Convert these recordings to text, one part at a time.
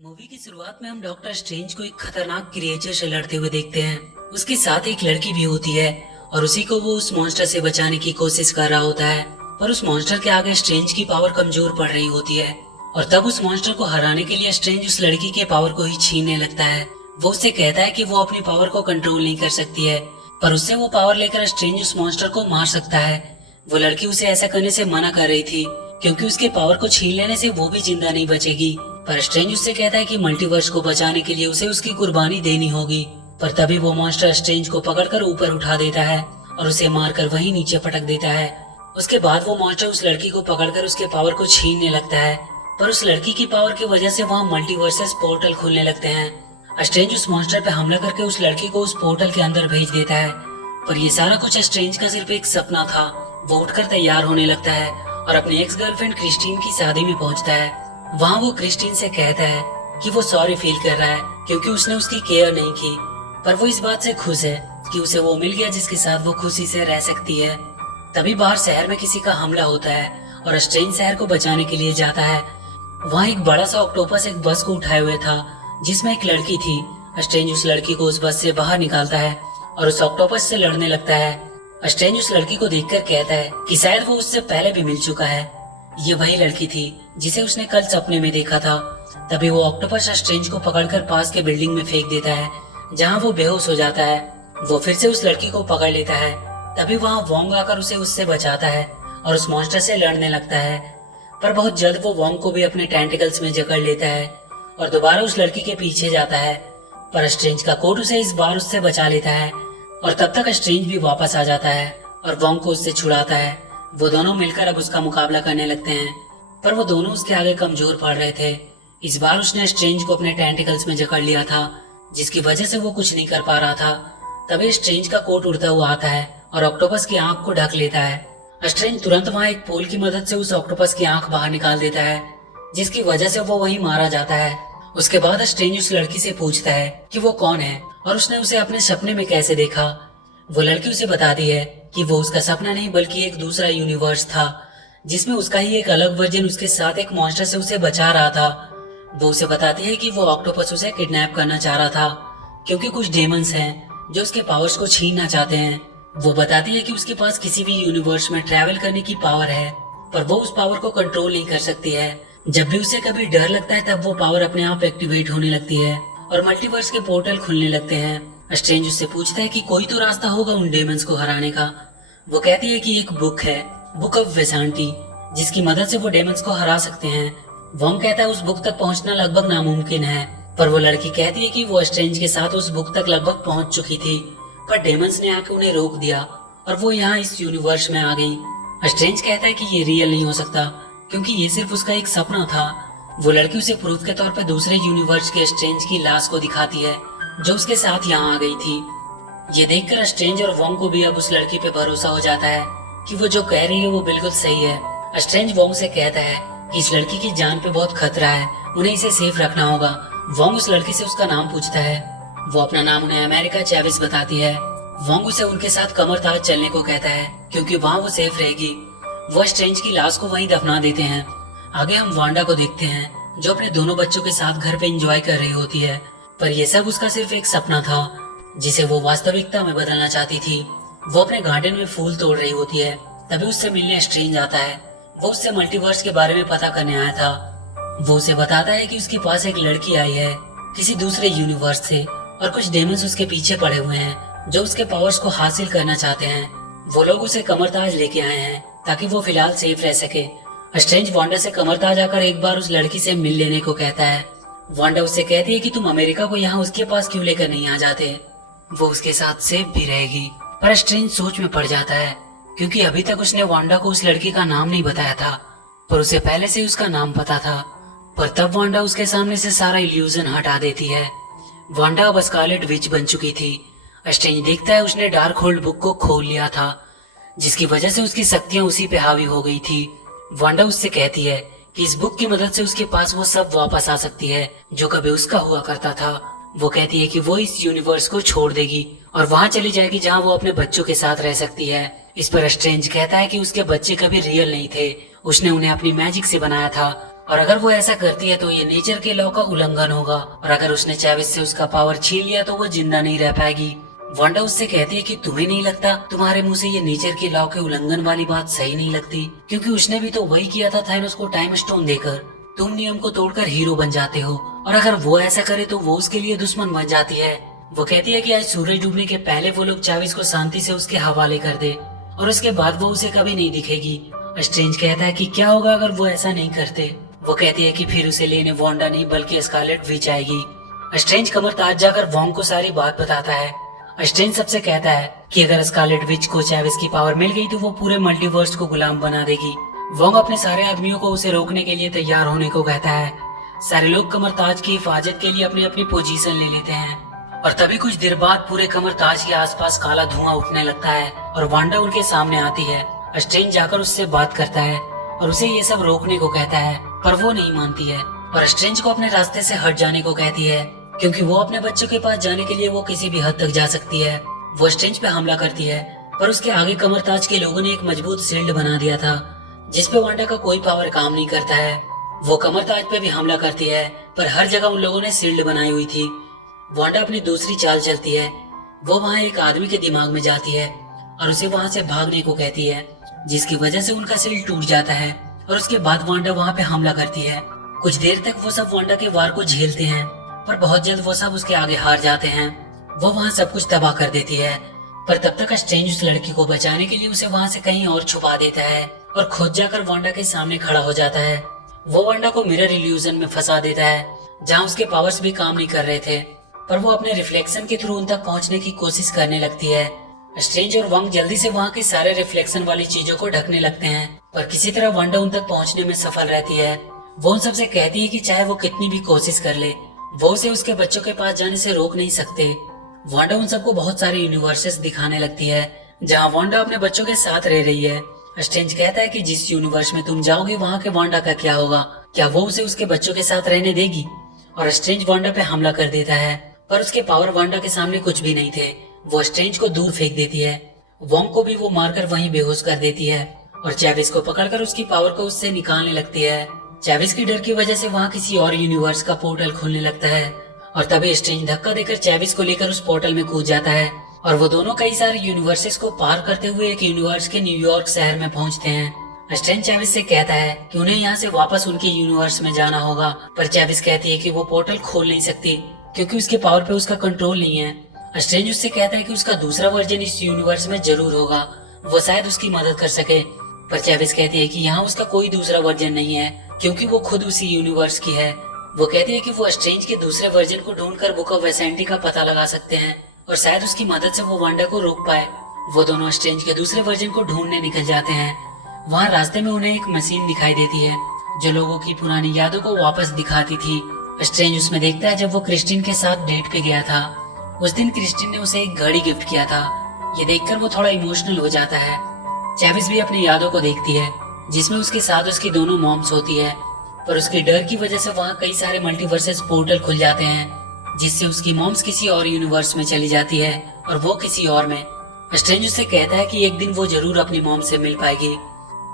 Movie की शुरुआत में हम डॉक्टर स्ट्रेंज को एक खतरनाक क्रिएचर से लड़ते हुए देखते हैं। उसके साथ एक लड़की भी होती है और उसी को वो उस मॉन्स्टर से बचाने की कोशिश कर रहा होता है, पर उस मॉन्स्टर के आगे स्ट्रेंज की पावर कमजोर पड़ रही होती है और तब उस मॉन्स्टर को हराने के लिए स्ट्रेंज उस लड़की के पावर को ही छीनने लगता है। वो उससे कहता है कि वो अपनी पावर को कंट्रोल नहीं कर सकती है, पर उससे वो पावर लेकर स्ट्रेंज उस मॉन्स्टर को मार सकता है। वो लड़की उसे ऐसा करने से मना कर रही थी क्योंकि उसके पावर को छीन लेने से वो भी जिंदा नहीं बचेगी, पर स्ट्रेंज उससे कहता है कि मल्टीवर्स को बचाने के लिए उसे उसकी कुर्बानी देनी होगी। पर तभी वो मॉन्स्टर स्ट्रेंज को पकड़कर ऊपर उठा देता है और उसे मारकर वहीं नीचे पटक देता है। उसके बाद वो मॉन्स्टर उस लड़की को पकड़कर उसके पावर को छीनने लगता है, पर उस लड़की की पावर की वजह से वहाँ मल्टीवर्सेस पोर्टल खुलने लगते हैं। स्ट्रेंज उस मॉन्स्टर पे हमला करके उस लड़की को उस पोर्टल के अंदर भेज देता है, पर ये सारा कुछ स्ट्रेंज का सिर्फ एक सपना था। वो उठकर तैयार होने लगता है और अपनी एक्स गर्लफ्रेंड क्रिस्टीन की शादी में पहुंचता है। वहाँ वो क्रिस्टीन से कहता है कि वो सॉरी फील कर रहा है क्योंकि उसने उसकी केयर नहीं की, पर वो इस बात से खुश है कि उसे वो मिल गया जिसके साथ वो खुशी से रह सकती है। तभी बाहर शहर में किसी का हमला होता है और स्ट्रेंज शहर को बचाने के लिए जाता है। वहाँ एक बड़ा सा ऑक्टोपस एक बस को उठाए हुए था जिसमें एक लड़की थी। स्ट्रेंज उस लड़की को उस बस से बाहर निकालता है और उस ऑक्टोपस से लड़ने लगता है। स्ट्रेंज उस लड़की को देखकर कहता है कि शायद वो उससे पहले भी मिल चुका है। ये वही लड़की थी जिसे उसने कल सपने में देखा था। तभी वो ऑक्टोपस स्ट्रेंज को पकड़कर पास के बिल्डिंग में फेंक देता है जहाँ वो बेहोश हो जाता है। वो फिर से उस लड़की को पकड़ लेता है। तभी वहाँ वोंग आकर उसे उससे बचाता है और उस मॉन्स्टर से लड़ने लगता है, पर बहुत जल्द वो वोंग को भी अपने टेंटिकल्स में जकड़ लेता है और दोबारा उस लड़की के पीछे जाता है, पर स्ट्रेंज का कोट उसे इस बार उससे बचा लेता है और तब तक स्ट्रेंज भी वापस आ जाता है और वोंग को उससे छुड़ाता है। वो दोनों मिलकर अब उसका मुकाबला करने लगते हैं, पर वो दोनों उसके आगे कमजोर पड़ रहे थे। इस बार उसने स्ट्रेंज को अपने टेंटिकल्स में जकड़ लिया था जिसकी वजह से वो कुछ नहीं कर पा रहा था। तभी स्ट्रेंज का कोट उड़ता हुआ आता है और ऑक्टोपस की आंख को ढक लेता है। स्ट्रेंज तुरंत वहाँ एक पोल की मदद से उस ऑक्टोपस की आंख बाहर निकाल देता है जिसकी वजह से वो वहीं मारा जाता है। उसके बाद स्ट्रेंज उस लड़की से पूछता है कि वो कौन है और उसने उसे अपने सपने में कैसे देखा। वो लड़की उसे बताती है कि वो उसका सपना नहीं बल्कि एक दूसरा यूनिवर्स था जिसमें उसका ही एक अलग वर्जन उसके साथ एक मॉन्स्टर से उसे बचा रहा था। वो उसे बताती है कि वो ऑक्टोपस उसे किडनैप करना चाह रहा था क्योंकि कुछ डेमंस हैं जो उसके पावर्स को छीनना चाहते हैं। वो बताती है कि उसके पास किसी भी यूनिवर्स में ट्रैवल करने की पावर है, पर वो उस पावर को कंट्रोल नहीं कर सकती है। जब भी उसे कभी डर लगता है तब वो पावर अपने आप एक्टिवेट होने लगती है और मल्टीवर्स के पोर्टल खुलने लगते हैं। स्ट्रेंज उससे पूछता है कि कोई तो रास्ता होगा उन डेमंस को हराने का। वो कहती है कि एक बुक है, बुक ऑफ वेसांटी, जिसकी मदद से वो डेमंस को हरा सकते हैं। वोंग कहता है उस बुक तक पहुंचना लगभग नामुमकिन है, पर वो लड़की कहती है कि वो स्ट्रेंज के साथ उस बुक तक लगभग पहुंच चुकी थी, पर डेमंस ने आके उन्हें रोक दिया और वो यहाँ इस यूनिवर्स में आ गई। स्ट्रेंज कहता है कि ये रियल नहीं हो सकता क्योंकि ये सिर्फ उसका एक सपना था। वो लड़की उसे प्रूफ के तौर पर दूसरे यूनिवर्स के स्ट्रेंज की लाश को दिखाती है जो उसके साथ यहाँ आ गई थी। ये देखकर स्ट्रेंज और वोंग को भी अब उस लड़की पे भरोसा हो जाता है कि वो जो कह रही है वो बिल्कुल सही है। स्ट्रेंज वोंग से कहता है कि इस लड़की की जान पे बहुत खतरा है, उन्हें इसे सेफ रखना होगा। वोंग उस लड़की से उसका नाम पूछता है। वो अपना नाम उन्हें अमेरिका चैविस बताती है। वोंग उसे उनके साथ कमरताज चलने को कहता है क्योंकि वहाँ वो सेफ रहेगी। वो स्ट्रेंज की लाश को वहीं दफना देते हैं। आगे हम वांडा को देखते हैं जो अपने दोनों बच्चों के साथ घर पे एंजॉय कर रही होती है, पर यह सब उसका सिर्फ एक सपना था जिसे वो वास्तविकता में बदलना चाहती थी। वो अपने गार्डन में फूल तोड़ रही होती है, तभी उससे मिलने स्ट्रेंज आता है। वो उससे मल्टीवर्स के बारे में पता करने आया था। वो उसे बताता है कि उसके पास एक लड़की आई है किसी दूसरे यूनिवर्स से और कुछ डेमंस उसके पीछे पड़े हुए हैं जो उसके पावर्स को हासिल करना चाहते हैं। वो लोग उसे कमरताज लेके आए हैं ताकि वो फिलहाल सेफ रह सके। स्ट्रेंज वांडा से कमरताज आकर एक बार उस लड़की से मिल लेने को कहता है। वांडा उससे कहती है कि तुम अमेरिका को यहाँ उसके पास क्यों लेकर नहीं आ जाते, वो उसके साथ सेफ भी रहेगी। पर स्ट्रेंज सोच में पड़ जाता है क्योंकि अभी तक उसने वांडा को उस लड़की का नाम नहीं बताया था, पर उसे पहले से उसका नाम पता था। पर तब वांडा उसके सामने से सारा इल्यूजन हटा देती है। वांडा अब स्कारलेट विच बन चुकी थी। स्ट्रेंज देखता है उसने डार्क होल्ड बुक को खोल लिया था जिसकी वजह से उसकी शक्तियां उसी पे हावी हो गई थी। वांडा उससे कहती है कि इस बुक की मदद से उसके पास वो सब वापस आ सकती है जो कभी उसका हुआ करता था। वो कहती है कि वो इस यूनिवर्स को छोड़ देगी और वहाँ चली जाएगी जहाँ वो अपने बच्चों के साथ रह सकती है। इस पर स्ट्रेंज कहता है कि उसके बच्चे कभी रियल नहीं थे, उसने उन्हें अपनी मैजिक से बनाया था और अगर वो ऐसा करती है तो ये नेचर के लॉ का उल्लंघन होगा, और अगर उसने चैविस से उसका पावर छीन लिया तो वो जिंदा नहीं रह पाएगी। वांडा उससे कहती है कि तुम्हें नहीं लगता तुम्हारे मुंह से ये नेचर के लॉ के उल्लंघन वाली बात सही नहीं लगती, क्योंकि उसने भी तो वही किया था थैनोस को टाइम स्टोन देकर। तुम नियम को तोड़कर हीरो बन जाते हो, और अगर वो ऐसा करे तो वो उसके लिए दुश्मन बन जाती है। वो कहती है कि आज सूरज डूबने के पहले वो लोग चैविस को शांति से उसके हवाले कर दे, और उसके बाद वो उसे कभी नहीं दिखेगी। स्ट्रेंज कहता है कि क्या होगा अगर वो ऐसा नहीं करते। वो कहती है कि फिर उसे लेने वांडा नहीं बल्कि स्कारलेट विच आएगी। स्ट्रेंज कमरताज जाकर वॉन्ग को सारी बात बताता है। स्ट्रेंज सबसे कहता है कि अगर स्कारलेट विच को चैविस की पावर मिल गई तो वो पूरे मल्टीवर्स को गुलाम बना देगी। वॉन्ग अपने सारे आदमियों को उसे रोकने के लिए तैयार होने को कहता है। सारे लोग कमरताज की हिफाजत के लिए अपनी अपनी पोजीशन ले लेते हैं, और तभी कुछ देर बाद पूरे कमरताज के आसपास काला धुआं उठने लगता है और वांडा उनके सामने आती है। स्ट्रेंज जाकर उससे बात करता है और उसे ये सब रोकने को कहता है, पर वो नहीं मानती है और स्ट्रेंज को अपने रास्ते से हट जाने को कहती है, क्योंकि वो अपने बच्चों के पास जाने के लिए वो किसी भी हद तक जा सकती है। वो स्ट्रेंज पे हमला करती है, पर उसके आगे कमरताज के लोगों ने एक मजबूत शील्ड बना दिया था जिसपे वांडा का कोई पावर काम नहीं करता है। वो कमरताज पे भी हमला करती है, पर हर जगह उन लोगों ने शील्ड बनाई हुई थी। वांडा अपनी दूसरी चाल चलती है। वो वहाँ एक आदमी के दिमाग में जाती है और उसे वहाँ से भागने को कहती है, जिसकी वजह से उनका शील्ड टूट जाता है, और उसके बाद वांडा वहाँ पे हमला करती है। कुछ देर तक वो सब वांडा के वार को झेलते हैं, पर बहुत जल्द वो सब उसके आगे हार जाते हैं। वो वहाँ सब कुछ तबाह कर देती है, पर तब तक स्ट्रेंज उस लड़की को बचाने के लिए उसे वहाँ से कहीं और छुपा देता है और खुद जाकर वांडा के सामने खड़ा हो जाता है। वो वांडा को मिरर इल्यूजन में फंसा देता है, जहाँ उसके पावर्स भी काम नहीं कर रहे थे, पर वो अपने रिफ्लेक्शन के थ्रू उन तक पहुँचने की कोशिश करने लगती है। स्ट्रेंज और वंग जल्दी से वहाँ की सारे रिफ्लेक्शन वाली चीजों को ढकने लगते हैं, पर किसी तरह वांडा उन तक पहुँचने में सफल रहती है। वो उन सबसे कहती है कि चाहे वो कितनी भी कोशिश कर ले, वो उसे उसके बच्चों के पास जाने से रोक नहीं सकते। वांडा उन सबको बहुत सारे यूनिवर्सेस दिखाने लगती है जहाँ वांडा अपने बच्चों के साथ रह रही है। स्ट्रेंज कहता है कि जिस यूनिवर्स में तुम जाओगे वहाँ के वांडा का क्या होगा, क्या वो उसे उसके बच्चों के साथ रहने देगी? और स्ट्रेंज वांडा पे हमला कर देता है, पर उसके पावर वांडा के सामने कुछ भी नहीं थे। वो स्ट्रेंज को दूर फेंक देती है। वोंग को भी वो मारकर वहीं बेहोश कर देती है और चैविस को पकड़कर उसकी पावर को उससे निकालने लगती है। चैविस की डर की वजह से वहाँ किसी और यूनिवर्स का पोर्टल खुलने लगता है, और तभी स्ट्रेंज धक्का देकर चैविस को लेकर उस पोर्टल में कूद जाता है, और वो दोनों कई सारे यूनिवर्सेस को पार करते हुए एक यूनिवर्स के न्यूयॉर्क शहर में पहुंचते हैं। स्ट्रेंज चैविस से कहता है कि उन्हें यहाँ से वापस उनके यूनिवर्स में जाना होगा, पर चैविस कहती है कि वो पोर्टल खोल नहीं सकती क्योंकि उसके पावर पे उसका कंट्रोल नहीं है। स्ट्रेंज उससे कहता है कि उसका दूसरा वर्जन इस यूनिवर्स में जरूर होगा, वो शायद उसकी मदद कर सके, पर चैविस कहती है कि यहाँ उसका कोई दूसरा वर्जन नहीं है क्योंकि वो खुद उसी यूनिवर्स की है। वो कहती है कि वो स्ट्रेंज के दूसरे वर्जन को ढूंढकर बुक ऑफ वेसेंटी का पता लगा सकते हैं और शायद उसकी मदद से वो वांडा को रोक पाए। वो दोनों स्ट्रेंज के दूसरे वर्जन को ढूंढने निकल जाते हैं। वहाँ रास्ते में उन्हें एक मशीन दिखाई देती है जो लोगों की पुरानी यादों को वापस दिखाती थी। स्ट्रेंज उसमें देखता है जब वो क्रिस्टिन के साथ डेट पे गया था। उस दिन क्रिस्टिन ने उसे एक घड़ी गिफ्ट किया था। ये देखकर वो थोड़ा इमोशनल हो जाता है। चैविस भी अपनी यादों को देखती है जिसमें उसके साथ उसकी दोनों मॉम्स होती है, पर उसके डर की वजह से वहाँ कई सारे मल्टीवर्सेस पोर्टल खुल जाते हैं जिससे उसकी मॉम्स किसी और यूनिवर्स में चली जाती है और वो किसी और में। स्ट्रेंज उससे कहता है कि एक दिन वो जरूर अपनी मॉम से मिल पाएगी।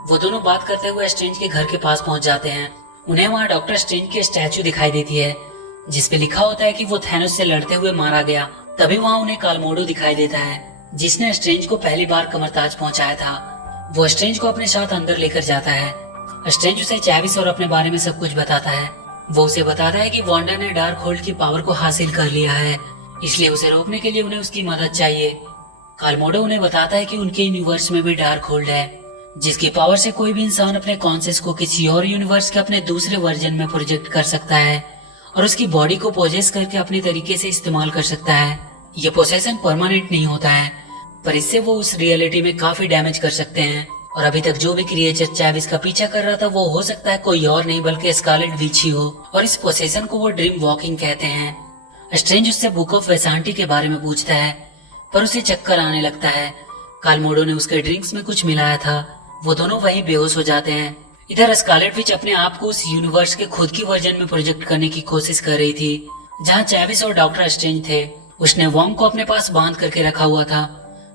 वो दोनों बात करते हुए स्ट्रेंज के घर के पास पहुंच जाते हैं। उन्हें वहाँ डॉक्टर स्ट्रेंज की स्टैचू दिखाई देती है जिसपे लिखा होता है कि वो थैनोस से लड़ते हुए मारा गया। तभी वहाँ उन्हें कालमोडो दिखाई देता है जिसने स्ट्रेंज को पहली बार कमरताज पहुंचाया था। वो स्ट्रेंज को अपने साथ अंदर लेकर जाता है। स्ट्रेंज उसे चैविस और अपने बारे में सब कुछ बताता है। वो उसे बताता है कि वांडा ने डार्क होल्ड की पावर को हासिल कर लिया है, इसलिए उसे रोकने के लिए उन्हें उसकी मदद चाहिए। कालमोडो उन्हें बताता है कि उनके यूनिवर्स में भी डार्क होल्ड है जिसकी पावर से कोई भी इंसान अपने कॉन्शियस को किसी और यूनिवर्स के अपने दूसरे वर्जन में प्रोजेक्ट कर सकता है और उसकी बॉडी को पोजेस करके अपने तरीके से इस्तेमाल कर सकता है। ये पोसेशन परमानेंट नहीं होता है, पर इससे वो उस रियलिटी में काफी डैमेज कर सकते हैं। और अभी तक जो भी क्रिएचर चैविस का पीछा कर रहा था वो हो सकता है कोई और नहीं बल्कि स्कारलेट विच ही हो, और इस पोसेशन को वो ड्रीम वॉकिंग कहते हैं। स्ट्रेंज उससे बुक ऑफ वेसांटी के बारे में पूछता है, पर उसे चक्कर आने लगता है। कालमोडो ने उसके ड्रिंक्स में कुछ मिलाया था। वो दोनों वहीं बेहोश हो जाते हैं। इधर स्कारलेट विच अपने आप को उस यूनिवर्स के खुद की वर्जन में प्रोजेक्ट करने की कोशिश कर रही थी जहाँ चैविस और डॉक्टर स्ट्रेंज थे। उसने वोंग को अपने पास बांध करके रखा हुआ था।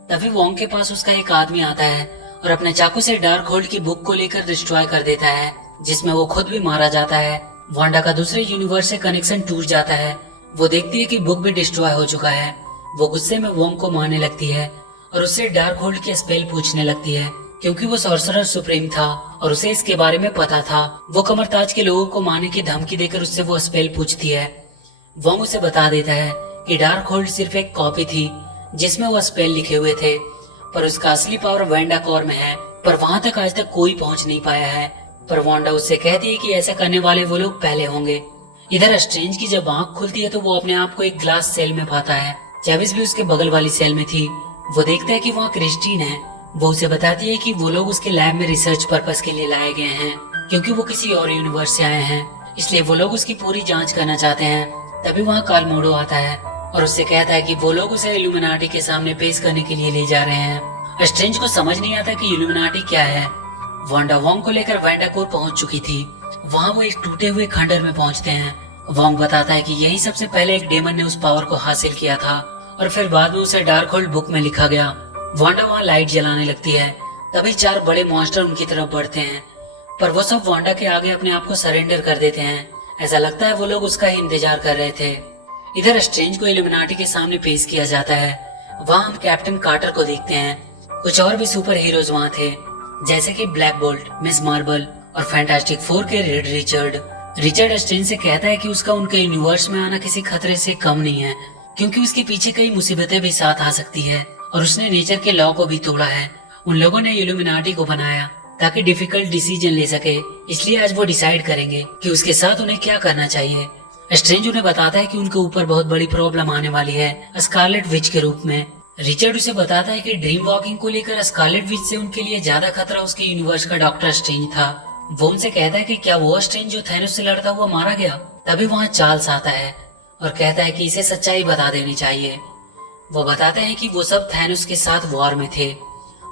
तभी वोंग के पास उसका एक आदमी आता है और अपने चाकू से डार्क होल्ड की बुक को लेकर डिस्ट्रॉय कर देता है। जिसमें वो खुद भी मारा जाता है। वांडा का दूसरे यूनिवर्स से कनेक्शन टूट जाता है। वो देखती है कि बुक भी डिस्ट्रॉय हो चुका है। वो गुस्से में वोंग को मारने लगती है और उससे डार्क होल्ड की स्पेल पूछने लगती है, क्योंकि वो सॉर्सरर सुप्रीम था और उसे इसके बारे में पता था। वो कमरताज के लोगों को मारने की धमकी देकर उससे वो स्पेल पूछती है। वोंग उसे बता देता है कि डार्क होल्ड सिर्फ एक कॉपी थी जिसमें वो स्पेल लिखे हुए थे, पर उसका असली पावर वांडा कोर में है, पर वहां तक आज तक कोई पहुंच नहीं पाया है। पर वांडा उससे कहती है कि ऐसा करने वाले वो लोग पहले होंगे। इधर स्ट्रेंज की जब आंख खुलती है तो वो अपने आप को एक ग्लास सेल में पाता है। चेविस भी उसके बगल वाली सेल में थी। वो देखता है कि वहाँ क्रिस्टीन है। वो उसे बताती है कि वो लोग उसके लैब में रिसर्च पर्पस के लिए लाए गए हैं, क्योंकि वो किसी और यूनिवर्स से आए हैं, इसलिए वो लोग उसकी पूरी जांच करना चाहते हैं। तभी वहाँ कार्लमोडो आता है और उससे कहता है कि वो लोग उसे इल्यूमिनाटी के सामने पेश करने के लिए ले जा रहे हैं। स्ट्रेंज को समझ नहीं आता कि इल्यूमिनाटी क्या है। वांडा वोंग को लेकर वांडाकोर पहुंच चुकी थी। वहाँ वो एक टूटे हुए खंडर में पहुंचते हैं। वोंग बताता है कि यही सबसे पहले एक डेमन ने उस पावर को हासिल किया था और फिर बाद में उसे डार्क होल्ड बुक में लिखा गया। वांडा वहाँ लाइट जलाने लगती है। तभी 4 बड़े मॉन्स्टर उनकी तरफ बढ़ते हैं, पर वो सब वांडा के आगे अपने आप को सरेंडर कर देते हैं। ऐसा लगता है वो लोग उसका ही इंतजार कर रहे थे। इधर स्ट्रेंज को इल्यूमिनाटी के सामने पेश किया जाता है। वहाँ हम कैप्टन कार्टर को देखते हैं। कुछ और भी सुपर हीरोज वहाँ थे, जैसे कि ब्लैक बोल्ट, मिस मार्बल और फैंटास्टिक 4 के रेड रिचर्ड। रिचर्ड स्ट्रेंज से कहता है कि उसका उनके यूनिवर्स में आना किसी खतरे से कम नहीं है, क्योंकि उसके पीछे कई मुसीबतें भी साथ आ सकती है और उसने नेचर के लॉ को भी तोड़ा है। उन लोगों ने इल्यूमिनाटी को बनाया ताकि डिफिकल्ट डिसीजन ले सके, इसलिए आज वो डिसाइड करेंगे कि उसके साथ उन्हें क्या करना चाहिए। स्ट्रेंज उन्हें बताता है कि उनके ऊपर बहुत बड़ी प्रॉब्लम आने वाली है, स्कारलेट विच के रूप में। रिचर्ड उसे बताता है कि ड्रीम वॉकिंग को लेकर स्कारलेट विच से उनके लिए ज्यादा खतरा उसके यूनिवर्स का डॉक्टर स्ट्रेंज था। वो उनसे कहता है कि क्या वो स्ट्रेंज जो थैनोस से लड़ता हुआ मारा गया। तभी वहाँ चार्ल्स आता है और कहता है कि इसे सच्चाई बता देनी चाहिए। वो बताते हैं कि वो सब थैनोस के साथ वॉर में थे,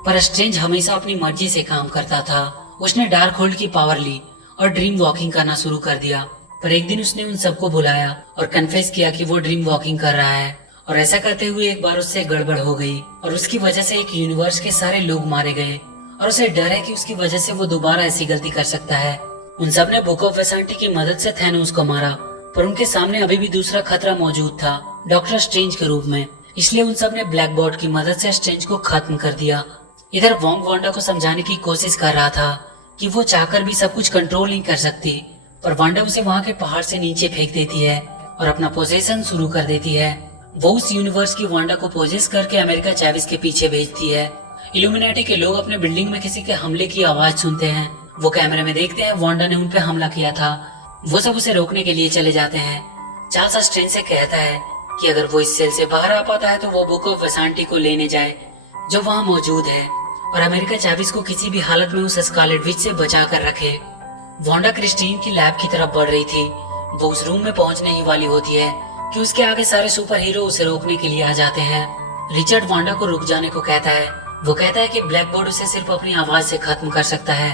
पर स्ट्रेंज हमेशा अपनी मर्जी से काम करता था। उसने डार्क होल्ड की पावर ली और ड्रीम वॉकिंग करना शुरू कर दिया, पर एक दिन उसने उन सबको बुलाया और कन्फेस किया कि वो ड्रीम वॉकिंग कर रहा है। और ऐसा करते हुए एक बार उससे गड़बड़ हो गई और उसकी वजह से एक यूनिवर्स के सारे लोग मारे गए और उसे डर है कि उसकी वजह से वो दोबारा ऐसी गलती कर सकता है। उन सब ने बुक ऑफ वेसांटी की मदद से थैनोस को मारा, पर उनके सामने अभी भी दूसरा खतरा मौजूद था, डॉक्टर स्ट्रेंज के रूप में। इसलिए उन सब ने ब्लैक बॉट की मदद से स्ट्रेंज को खत्म कर दिया। इधर वोंग वांडा को समझाने की कोशिश कर रहा था कि वो चाहकर भी सब कुछ कंट्रोल नहीं कर सकती, पर वांडा उसे वहाँ के पहाड़ से नीचे फेंक देती है और अपना पोजेशन शुरू कर देती है। वो उस यूनिवर्स की वांडा को पोजेस करके अमेरिका चैविस के पीछे भेजती है। इल्यूमिनाटी के लोग अपने बिल्डिंग में किसी के हमले की आवाज सुनते हैं। वो कैमरे में देखते हैं वांडा ने उन पे हमला किया था। वो सब उसे रोकने के लिए चले जाते हैं। चार्ल्स स्ट्रेंज से कहता है कि अगर वो इस सेल से बाहर आ पाता है तो वो बुक ऑफ वेसांटी को लेने जाए जो वहाँ मौजूद है, और अमेरिका चैविस को किसी भी हालत में उस स्कारलेट विच से बचा कर रखे। वांडा क्रिस्टीन की लैब की तरफ बढ़ रही थी। वो उस रूम में पहुंचने ही वाली होती है कि उसके आगे सारे सुपर हीरो उसे रोकने के लिए आ जाते हैं। रिचर्ड वांडा को रुक जाने को कहता है। वो कहता है कि ब्लैक बोर्ड उसे सिर्फ अपनी आवाज से खत्म कर सकता है,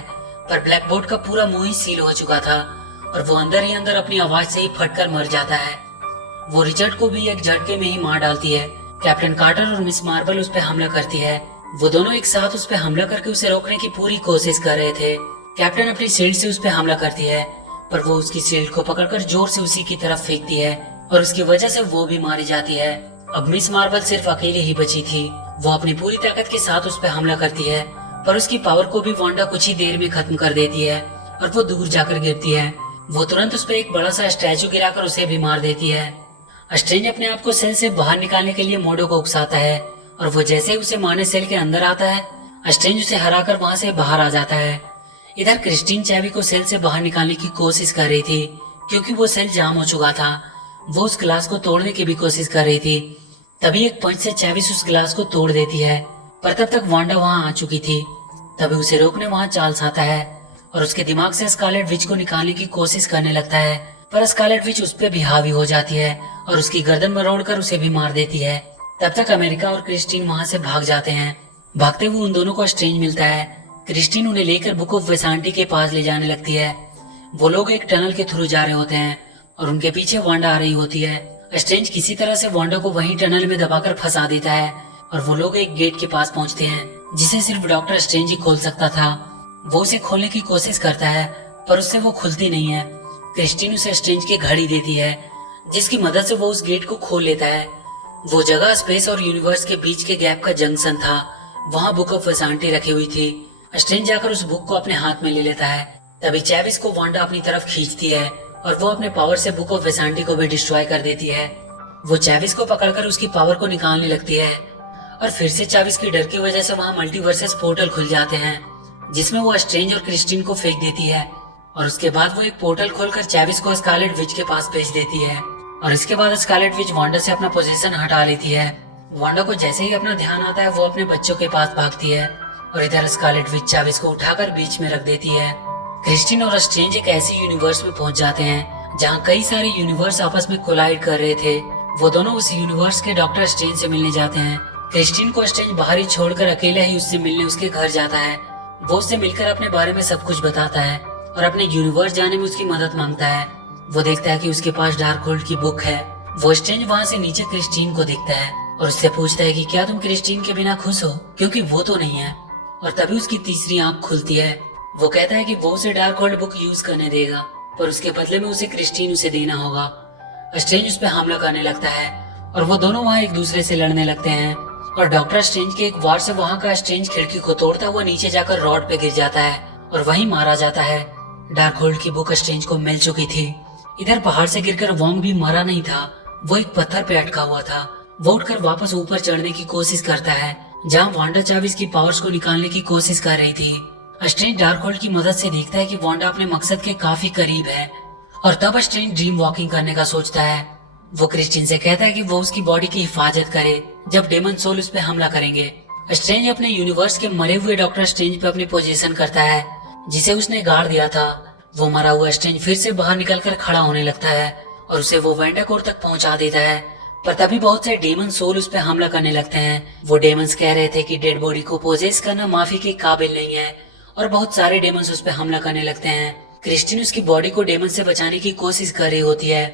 पर ब्लैक बोर्ड का पूरा मुंह ही सील हो चुका था और वो अंदर ही अंदर अपनी आवाज से ही फटकर मर जाता है। वो रिचर्ड को भी एक झटके में ही मार डालती है। कैप्टन कार्टर और मिस मार्बल उस पर हमला करती है। वो दोनों एक साथ उस पर हमला करके उसे रोकने की पूरी कोशिश कर रहे थे। कैप्टन अपनी शील्ड से उस पर हमला करती है, पर वो उसकी शील्ड को पकड़कर जोर से उसी की तरफ फेंकती है और उसकी वजह से वो भी मारी जाती है। अब मिस मार्बल सिर्फ अकेले ही बची थी। वो अपनी पूरी ताकत के साथ उस पर हमला करती है, पर उसकी पावर को भी वांडा कुछ ही देर में खत्म कर देती है और वो दूर जाकर गिरती है। वो तुरंत उस पर एक बड़ा सा स्टैचू गिराकर उसे भी मार देती है। स्ट्रेंज अपने आप को सेल से बाहर निकालने के लिए मोडो को उकसाता है और वो जैसे ही उसे मारने सेल के अंदर आता है, स्ट्रेंज उसे हराकर वहाँ से बाहर आ जाता है। इधर क्रिस्टीन चैवी को सेल से बाहर निकालने की कोशिश कर रही थी, क्योंकि वो सेल जाम हो चुका था। वो उस ग्लास को तोड़ने की भी कोशिश कर रही थी। तभी एक पंच से चैविस उस ग्लास को तोड़ देती है, पर तब तक वांडा वहाँ आ चुकी थी। तभी उसे रोकने वहाँ चार्ल्स आता है और उसके दिमाग से स्कारलेट विच को निकालने की कोशिश करने लगता है, पर स्कारलेट विच उस पर भी हावी हो जाती है और उसकी गर्दन मरोड़कर उसे भी मार देती है। तब तक अमेरिका और क्रिस्टीन वहाँ से भाग जाते हैं। भागते हुए उन दोनों को स्ट्रेंज मिलता है। क्रिस्टीन उन्हें लेकर बुक ऑफ वेसांटी के पास ले जाने लगती है। वो लोग एक टनल के थ्रू जा रहे होते हैं और उनके पीछे वांडा आ रही होती है। स्ट्रेंज किसी तरह से वांडा को वहीं टनल में दबाकर फंसा देता है और वो लोग एक गेट के पास पहुंचते हैं जिसे सिर्फ डॉक्टर स्ट्रेंज ही खोल सकता था। वो उसे खोलने की कोशिश करता है, पर उससे वो खुलती नहीं है। क्रिस्टीन उसे स्ट्रेंज की घड़ी देती है, जिसकी मदद से वो उस गेट को खोल लेता है। वो जगह स्पेस और यूनिवर्स के बीच के गैप का जंक्शन था। वहाँ बुक ऑफ वैसांटी रखी हुई थी। स्ट्रेंज जाकर उस बुक को अपने हाथ में ले लेता है। तभी चैविस को वांडा अपनी तरफ खींचती है और वो अपने पावर से बुक ऑफ वैसांटी को भी डिस्ट्रॉय कर देती है। वो चैविस को पकड़कर उसकी पावर को निकालने लगती है और फिर से चैविस की डर की वजह से वहाँ मल्टीवर्सेस पोर्टल खुल जाते हैं, जिसमें वो स्ट्रेंज और क्रिस्टीन को फेंक देती है। और उसके बाद वो एक पोर्टल खोलकर चैविस को स्कारलेट विच के पास भेज देती है। और इसके बाद स्कारलेट विच वांडा से अपना पोजीशन हटा लेती है। वांडा को जैसे ही अपना ध्यान आता है, वो अपने बच्चों के पास भागती है और इधर स्कारलेट विच चैविस को उठाकर बीच में रख देती है। क्रिस्टीन और स्ट्रेंज एक ऐसे यूनिवर्स में पहुंच जाते हैं जहां कई सारे यूनिवर्स आपस में कोलाइड कर रहे थे। वो दोनों उस यूनिवर्स के डॉक्टर स्ट्रेंज से मिलने जाते हैं। क्रिस्टीन को स्ट्रेंज बाहर ही छोड़कर अकेले ही उससे मिलने उसके घर जाता है। वो उससे मिलकर अपने बारे में सब कुछ बताता है और अपने यूनिवर्स जाने में उसकी मदद मांगता है। वो देखता है कि उसके पास डार्क होल्ड की बुक है। वो स्ट्रेंज वहाँ से नीचे क्रिस्टीन को देखता है और उससे पूछता है कि क्या तुम क्रिस्टीन के बिना खुश हो, क्योंकि वो तो नहीं है। और तभी उसकी तीसरी आंख खुलती है। वो कहता है कि वो उसे डार्क होल्ड बुक यूज करने देगा, पर उसके बदले में उसे क्रिस्टीन उसे देना होगा। स्ट्रेंज उस पर हमला करने लगता है और वो दोनों वहाँ एक दूसरे से लड़ने लगते हैं। और डॉक्टर स्ट्रेंज के एक वार से वहाँ का स्ट्रेंज खिड़की को तोड़ता हुआ नीचे जाकर रॉड पे गिर जाता है और वहीं मारा जाता है। डार्क होल्ड की बुक स्ट्रेंज को मिल चुकी थी। इधर पहाड़ से गिरकर वोंग भी मरा नहीं था, वो एक पत्थर पे अटका हुआ था। वो उठकर वापस ऊपर चढ़ने की कोशिश करता है, जहाँ वांडा चैविस की पावर्स को निकालने की कोशिश कर रही थी। स्ट्रेंज डार्क होल्ड की मदद से देखता है कि वांडा अपने मकसद के काफी करीब है और तब स्ट्रेंज ड्रीम वॉकिंग करने का सोचता है। वो क्रिस्टीन से कहता है कि वो उसकी बॉडी की हिफाजत करे जब डेमन सोल उस पर हमला करेंगे। स्ट्रेंज अपने यूनिवर्स के मरे हुए डॉक्टर स्ट्रेंज पे अपनी पोजीशन करता है, जिसे उसने गाड़ दिया था। वो मरा हुआ स्ट्रेंज फिर से बाहर निकलकर खड़ा होने लगता है और उसे वो वेंडाकोर तक पहुंचा देता है। पर तभी बहुत से डेमन सोल उस पर हमला करने लगते हैं। वो डेमंस कह रहे थे कि डेड बॉडी को पोजेस करना माफी के काबिल नहीं है और बहुत सारे डेमंस उस पर हमला करने लगते हैं। क्रिस्टीन उसकी बॉडी को डेमन से बचाने की कोशिश कर रही होती है।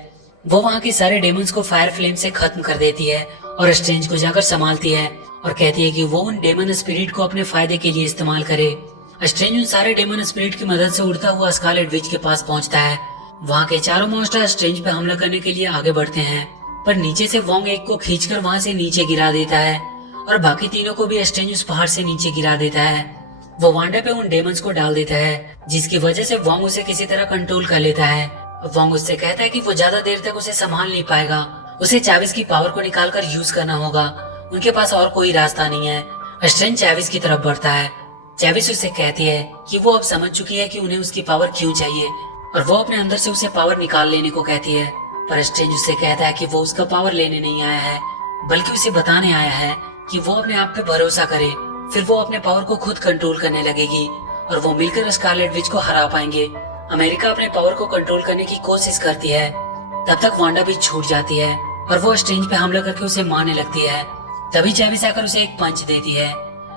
वो वहाँ के सारे डेमंस को फायर फ्लेम से खत्म कर देती है और स्ट्रेंज को जाकर संभालती है और कहती है कि वो उन डेमन स्पिरिट को अपने फायदे के लिए इस्तेमाल करे। स्ट्रेंज उन सारे डेमन स्पिरिट की मदद से उड़ता हुआ स्कारलेट विच के पास पहुंचता है। वहाँ के चारों मॉन्स्टर स्ट्रेंज पे हमला करने के लिए आगे बढ़ते हैं, पर नीचे से वोंग एक को खींचकर वहाँ से नीचे गिरा देता है और बाकी तीनों को भी स्ट्रेंज उस पहाड़ से नीचे गिरा देता है। वो वांडा पे उन डेमंस को डाल देता है, जिसकी वजह से वोंग उसे किसी तरह कंट्रोल कर लेता है। वोंग उससे कहता है कि वो ज्यादा देर तक उसे संभाल नहीं पाएगा, उसे चैविस की पावर को निकालकर यूज करना होगा, उनके पास और कोई रास्ता नहीं है। स्ट्रेंज चैविस की तरफ बढ़ता है। चैविस उससे कहती है कि वो अब समझ चुकी है कि उन्हें उसकी पावर क्यों चाहिए और वो अपने अंदर से उसे पावर निकाल लेने को कहती है। पर स्ट्रेंज उससे कहता है कि वो उसका पावर लेने नहीं आया है, बल्कि उसे बताने आया है कि वो अपने आप पे भरोसा करे, फिर वो अपने पावर को खुद कंट्रोल करने लगेगी और वो मिलकर स्कारलेट विच को हरा पाएंगे। अमेरिका अपने पावर को कंट्रोल करने की कोशिश करती है। तब तक वांडा भी छूट जाती है और वो स्ट्रेंज पे हमला करके उसे मारने लगती है। तभी चैविस आकर उसे एक पंच देती है।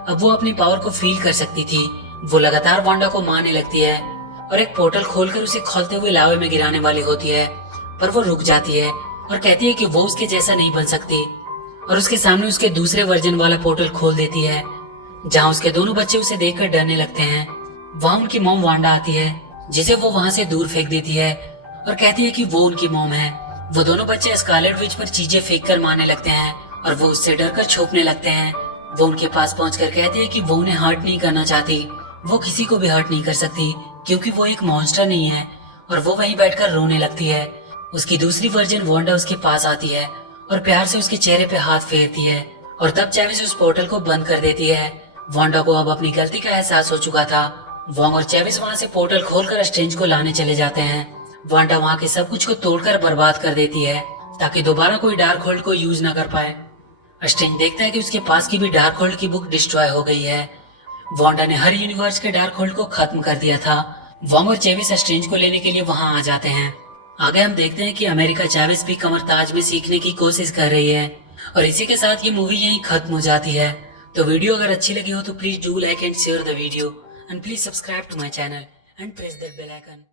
अब वो अपनी पावर को फील कर सकती थी। वो लगातार वांडा को मारने लगती है और एक पोर्टल खोलकर उसे खोलते हुए लावे में गिराने वाली होती है, पर वो रुक जाती है और कहती है कि वो उसके जैसा नहीं बन सकती और उसके सामने उसके दूसरे वर्जन वाला पोर्टल खोल देती है, जहाँ उसके दोनों बच्चे उसे देखकर डरने लगते हैं। वहाँ उनकी मॉम वांडा आती है, जिसे वो वहाँ से दूर फेंक देती है और कहती है कि वो उनकी मॉम है। वो दोनों बच्चे स्कारलेट विच पर चीजें फेंक कर मारने लगते हैं और वो उससे डरकर छुपने लगते हैं। वो उनके पास पहुंचकर कहती है कि वो उन्हें हर्ट नहीं करना चाहती, वो किसी को भी हर्ट नहीं कर सकती क्योंकि वो एक मॉन्स्टर नहीं है, और वो वहीं बैठकर रोने लगती है। उसकी दूसरी वर्जन वांडा उसके पास आती है और प्यार से उसके चेहरे पे हाथ फेरती है और तब चैविस उस पोर्टल को बंद कर देती है। वांडा को अब अपनी गलती का एहसास हो चुका था। वोंग और चैविस वहाँ से पोर्टल खोलकर स्ट्रेंज को लाने चले जाते हैं। वांडा वहाँ के सब कुछ को तोड़कर बर्बाद कर देती है ताकि दोबारा कोई डार्क होल्ड को यूज न कर पाए। स्ट्रेंज देखता है कि उसके पास की भी डार्क होल्ड की बुक डिस्ट्रॉय हो गई है। वांडा ने हर यूनिवर्स के डार्क होल्ड को खत्म कर दिया था। वोंग और चैविस स्ट्रेंज को लेने के लिए वहाँ आ जाते हैं। आगे हम देखते हैं कि अमेरिका चैविस भी कमर ताज में सीखने की कोशिश कर रही है और इसी के साथ ये मूवी यहीं खत्म हो जाती है। तो वीडियो अगर अच्छी लगी हो तो please do like and share the video and please subscribe to my channel and press that bell icon.